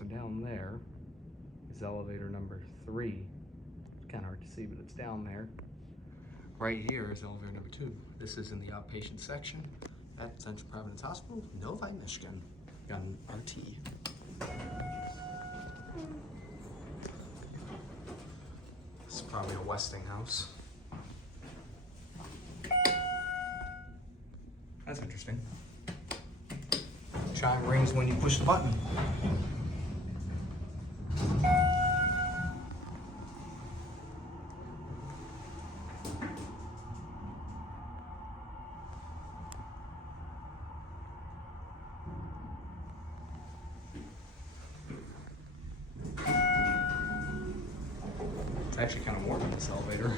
So down there is elevator number 3. It's kind of hard to see, but it's down there. Right here is elevator number 2. This is in the outpatient section at Ascension Providence Hospital, Novi Michigan. Got an RT. This is probably a Westinghouse. That's interesting. Chime rings when you push the button. It's actually kind of warm in this elevator.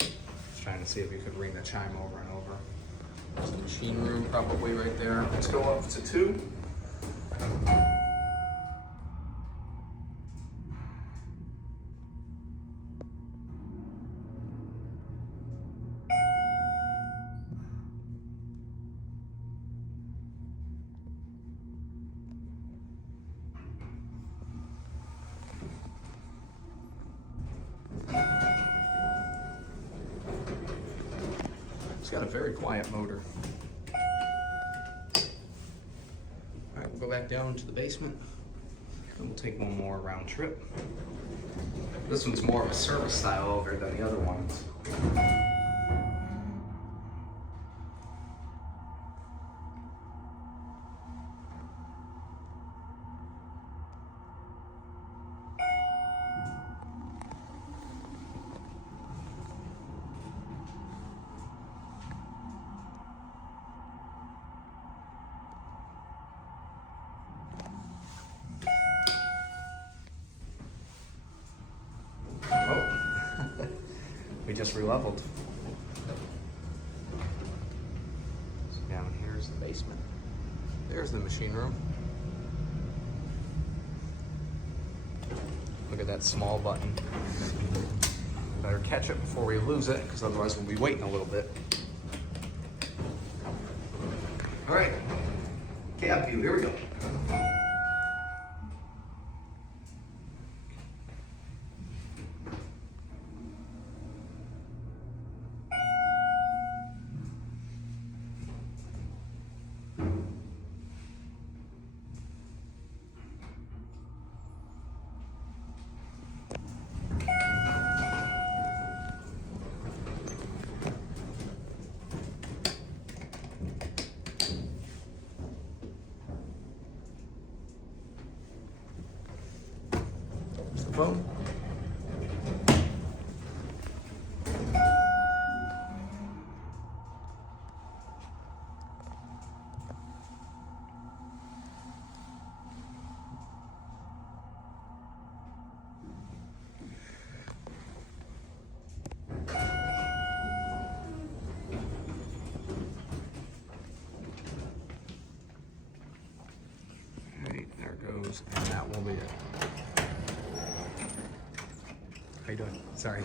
Just trying to see if we could ring the chime over and over. There's the machine room probably right there. Let's go up to 2. It's got a very quiet motor. All right, we'll go back down to the basement and we'll take one more round trip. This one's more of a service style elevator than the other ones. We just re-leveled. So down here's the basement. There's the machine room. Look at that small button. Better catch it before we lose it, because otherwise we'll be waiting a little bit. All right, cab view, here we go. Phone. Right, there it goes, and that will be it. How you doing? Sorry.